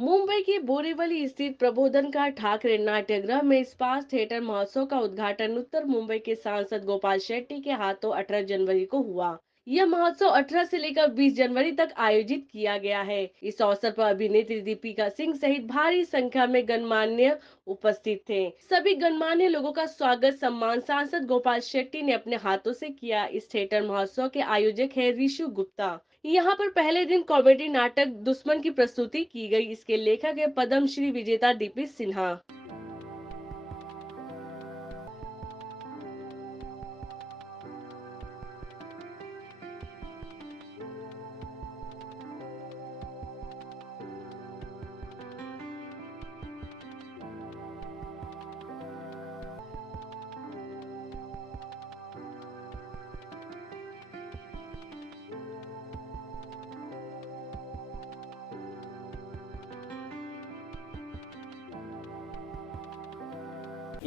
मुंबई के बोरीवली स्थित प्रबोधन का ठाकरे नाट्यगृह में स्पास थिएटर महोत्सव का उद्घाटन उत्तर मुंबई के सांसद गोपाल शेट्टी के हाथों 18 जनवरी को हुआ। यह महोत्सव 18 से लेकर 20 जनवरी तक आयोजित किया गया है। इस अवसर पर अभिनेत्री दीपिका सिंह सहित भारी संख्या में गणमान्य उपस्थित थे। सभी गणमान्य लोगों का स्वागत सम्मान सांसद गोपाल शेट्टी ने अपने हाथों से किया। इस थिएटर महोत्सव के आयोजक है ऋषु गुप्ता। यहाँ पर पहले दिन कॉमेडी नाटक दुश्मन की प्रस्तुति की गई। इसके लेखक है पद्मश्री विजेता डीपी सिन्हा।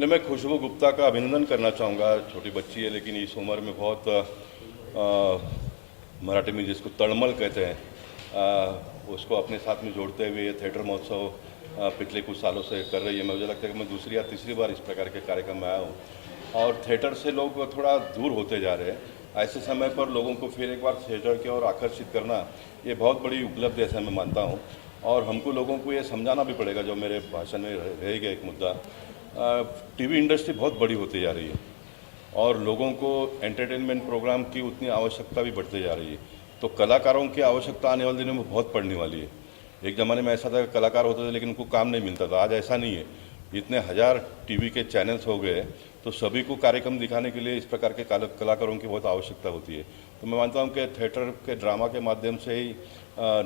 मैं खुशबू गुप्ता का अभिनंदन करना चाहूँगा। छोटी बच्ची है लेकिन इस उम्र में बहुत मराठी में जिसको तड़मल कहते हैं, उसको अपने साथ में जोड़ते हुए ये थिएटर महोत्सव पिछले कुछ सालों से कर रही है। मुझे लगता है कि मैं दूसरी या तीसरी बार इस प्रकार के कार्यक्रम में आया हूँ और थिएटर से लोग थोड़ा दूर होते जा रहे हैं। ऐसे समय पर लोगों को फिर एक बार थिएटर की ओर आकर्षित करना ये बहुत बड़ी उपलब्धि ऐसा मैं मानता हूँ और हमको लोगों को ये समझाना भी पड़ेगा। जो मेरे भाषण में रहेगा एक मुद्दा, टीवी इंडस्ट्री बहुत बड़ी होती जा रही है और लोगों को एंटरटेनमेंट प्रोग्राम की उतनी आवश्यकता भी बढ़ती जा रही है। तो कलाकारों की आवश्यकता आने वाले दिनों में बहुत पड़ने वाली है। एक ज़माने में ऐसा था कि कलाकार होते थे लेकिन उनको काम नहीं मिलता था। आज ऐसा नहीं है। इतने हजार टीवी के चैनल्स हो गए तो सभी को कार्यक्रम दिखाने के लिए इस प्रकार के कलाकारों की बहुत आवश्यकता होती है। तो मैं मानता हूँ कि थिएटर के ड्रामा के माध्यम से ही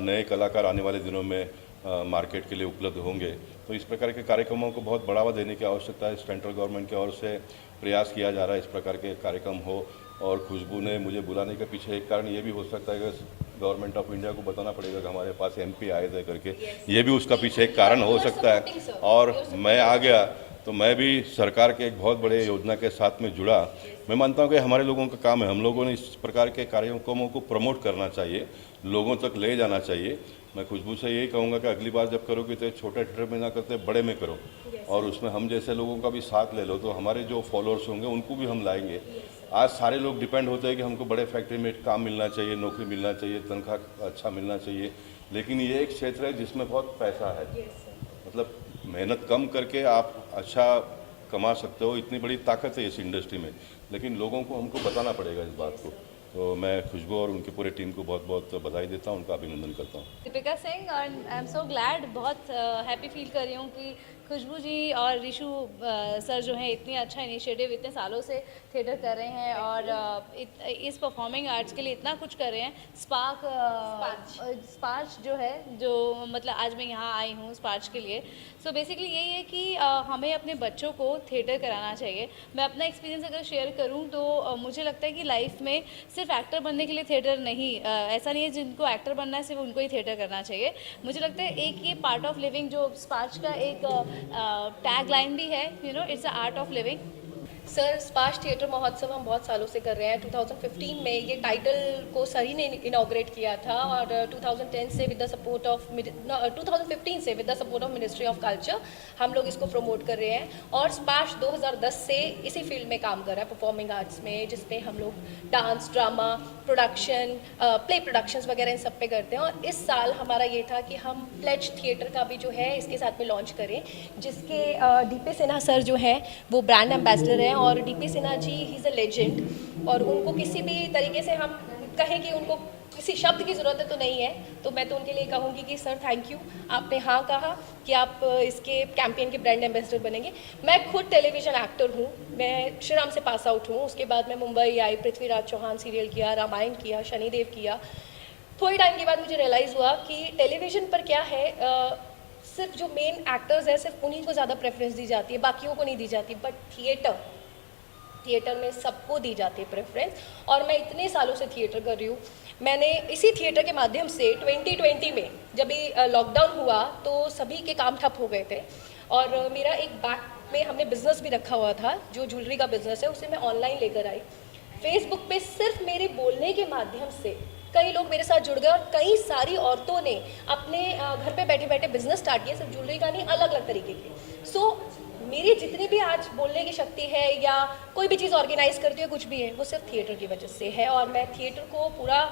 नए कलाकार आने वाले दिनों में मार्केट के लिए उपलब्ध होंगे। तो इस प्रकार के कार्यक्रमों को बहुत बढ़ावा देने की आवश्यकता है। सेंट्रल गवर्नमेंट की ओर से प्रयास किया जा रहा है इस प्रकार के कार्यक्रम हो। और खुशबू ने मुझे बुलाने के पीछे एक कारण ये भी हो सकता है कि गवर्नमेंट ऑफ इंडिया को बताना पड़ेगा कि हमारे पास एमपी आए थे करके। ये भी उसका पीछे एक कारण हो सकता है। और मैं आ गया तो मैं भी सरकार के एक बहुत बड़े योजना के साथ में जुड़ा। मैं मानता हूँ कि हमारे लोगों का काम है, हम लोगों ने इस प्रकार के कार्यक्रमों को प्रमोट करना चाहिए, लोगों तक ले जाना चाहिए। मैं खुशबू से यही कहूँगा कि अगली बार जब करोगे तो छोटे थिएटर में ना करते बड़े में करो और उसमें हम जैसे लोगों का भी साथ ले लो तो हमारे जो फॉलोअर्स होंगे उनको भी हम लाएंगे। आज सारे लोग डिपेंड होते हैं कि हमको बड़े फैक्ट्री में काम मिलना चाहिए, नौकरी मिलना चाहिए, तनख्वाह अच्छा मिलना चाहिए, लेकिन ये एक क्षेत्र है जिसमें बहुत पैसा है। मतलब मेहनत कम करके आप अच्छा कमा सकते हो, इतनी बड़ी ताकत है इस इंडस्ट्री में, लेकिन लोगों को हमको बताना पड़ेगा इस बात को। तो मैं खुशबू और उनकी पूरे टीम को बहुत बहुत बधाई देता हूँ, उनका अभिनंदन करता हूँ। दीपिका सिंह और आई एम सो ग्लैड, बहुत हैप्पी फील कर रही हूँ कि खुशबू जी और ऋषु सर जो हैं इतनी अच्छा इनिशिएटिव इतने सालों से थिएटर कर रहे हैं और इस परफॉर्मिंग आर्ट्स के लिए इतना कुछ कर रहे हैं। स्पार्च जो है, जो मतलब आज मैं यहाँ आई हूँ स्पार्च के लिए। सो बेसिकली यही है कि हमें अपने बच्चों को थिएटर कराना चाहिए। मैं अपना एक्सपीरियंस अगर शेयर करूँ तो मुझे लगता है कि लाइफ में सिर्फ एक्टर बनने के लिए थिएटर नहीं, ऐसा नहीं है जिनको एक्टर बनना है सिर्फ उनको ही थिएटर करना चाहिए। मुझे लगता है एक ये पार्ट ऑफ लिविंग जो स्पार्च का एक टैग लाइन भी है, it's a art of living. Sir, स्पाश थिएटर महोत्सव हम बहुत सालों से कर रहे हैं। 2015 में ये टाइटल को सर ही ने इनॉग्रेट किया था और 2010 से विद द सपोर्ट ऑफ 2015 से with the support of ministry of culture हम लोग इसको प्रमोट कर रहे हैं। और स्पाश 2010 से इसी फील्ड में काम कर रहा है, परफॉर्मिंग आर्ट्स में, जिसमें हम लोग dance, drama, production, play productions वगैरह इन सब पे करते हैं। और इस साल हमारा ये था कि हम प्लेज थिएटर का भी जो है इसके साथ में लॉन्च करें, जिसके डीपी सिन्हा सर जो हैं वो ब्रांड एम्बेसडर हैं। और डीपी सिन्हा जी ही इज़ अ लेजेंड और उनको किसी भी तरीके से हम कहें कि उनको किसी शब्द की ज़रूरत तो नहीं है, तो मैं तो उनके लिए कहूँगी कि सर थैंक यू, आपने हाँ कहा कि आप इसके कैंपेन के ब्रांड एम्बेसडर बनेंगे। मैं खुद टेलीविज़न एक्टर हूँ, मैं श्री राम से पास आउट हूँ। उसके बाद मैं मुंबई आई, पृथ्वीराज चौहान सीरियल किया, रामायण किया, शनिदेव किया। थोड़ी टाइम के बाद मुझे रियलाइज़ हुआ कि टेलीविज़न पर क्या है, सिर्फ जो मेन एक्टर्स हैं सिर्फ उन्हीं को ज़्यादा प्रेफरेंस दी जाती है, बाकियों को नहीं दी जाती। बट थिएटर में सबको दी जाती है प्रेफरेंस। और मैं इतने सालों से थिएटर कर रही हूँ। मैंने इसी थिएटर के माध्यम से 2020 में जब भी लॉकडाउन हुआ तो सभी के काम ठप हो गए थे और मेरा एक बैक में हमने बिजनेस भी रखा हुआ था, जो ज्वेलरी का बिजनेस है, उसे मैं ऑनलाइन लेकर आई। फेसबुक पे सिर्फ मेरे बोलने के माध्यम से कई लोग मेरे साथ जुड़ गए और कई सारी औरतों ने अपने घर पे बैठे बैठे बिजनेस स्टार्ट किए, सिर्फ ज्वेलरी का नहीं, अलग अलग तरीके के। सो मेरी जितनी भी आज बोलने की शक्ति है या कोई भी चीज़ ऑर्गेनाइज करती है, कुछ भी है, वो सिर्फ थिएटर की वजह से है। और मैं थिएटर को पूरा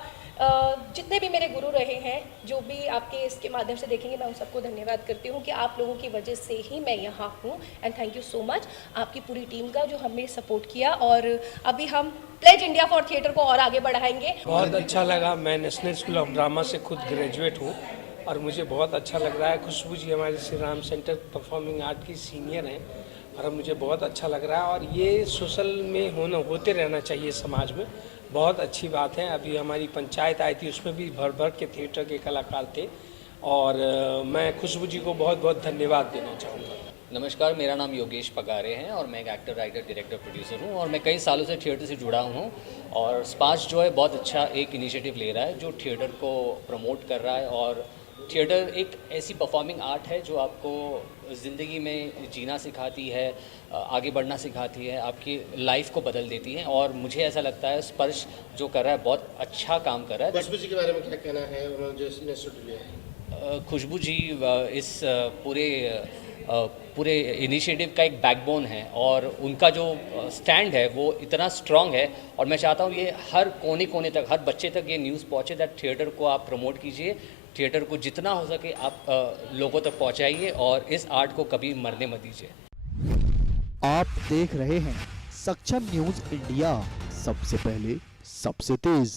जितने भी मेरे गुरु रहे हैं, जो भी आपके इसके माध्यम से देखेंगे, मैं उन सबको धन्यवाद करती हूँ कि आप लोगों की वजह से ही मैं यहाँ हूँ। And thank you so much आपकी पूरी टीम का जो हमें सपोर्ट किया। और अभी हम प्लेज इंडिया फॉर थिएटर को और आगे बढ़ाएंगे। बहुत अच्छा लगा। मैं नेशनल स्कूल ऑफ ड्रामा से खुद ग्रेजुएट हूँ और मुझे बहुत अच्छा लग रहा है। खुशबू जी हमारे Shri Ram centre performing art की सीनियर हैं और मुझे बहुत अच्छा लग रहा है। और ये सोशल में होते रहना चाहिए समाज में, बहुत अच्छी बात है। अभी हमारी पंचायत आई थी, उसमें भी भर भर के थिएटर के कलाकार थे और मैं खुशबू जी को बहुत बहुत धन्यवाद देना चाहूँगा। नमस्कार, मेरा नाम योगेश पगारे हैं और मैं एक एक्टर, राइटर, डायरेक्टर, प्रोड्यूसर हूँ और मैं कई सालों से थिएटर से जुड़ा हूँ। और स्पार्श जो है बहुत अच्छा एक इनिशिएटिव ले रहा है जो थिएटर को प्रमोट कर रहा है। और थिएटर एक ऐसी परफॉर्मिंग आर्ट है जो आपको ज़िंदगी में जीना सिखाती है, आगे बढ़ना सिखाती है, आपकी लाइफ को बदल देती है। और मुझे ऐसा लगता है स्पर्श जो कर रहा है बहुत अच्छा काम कर रहा है। खुशबू जी के बारे में क्या कहना है, उन्होंने जो इंस्टीट्यूट लिया? खुशबू जी इस पूरे इनिशिएटिव का एक बैकबोन है और उनका जो स्टैंड है वो इतना स्ट्रांग है। और मैं चाहता हूँ ये हर कोने कोने तक, हर बच्चे तक ये न्यूज़ पहुँचे दैट थिएटर को आप प्रमोट कीजिए, थिएटर को जितना हो सके आप लोगों तक पहुँचाइए और इस आर्ट को कभी मरने मत दीजिए। आप देख रहे हैं सक्षम न्यूज इंडिया, सबसे पहले सबसे तेज।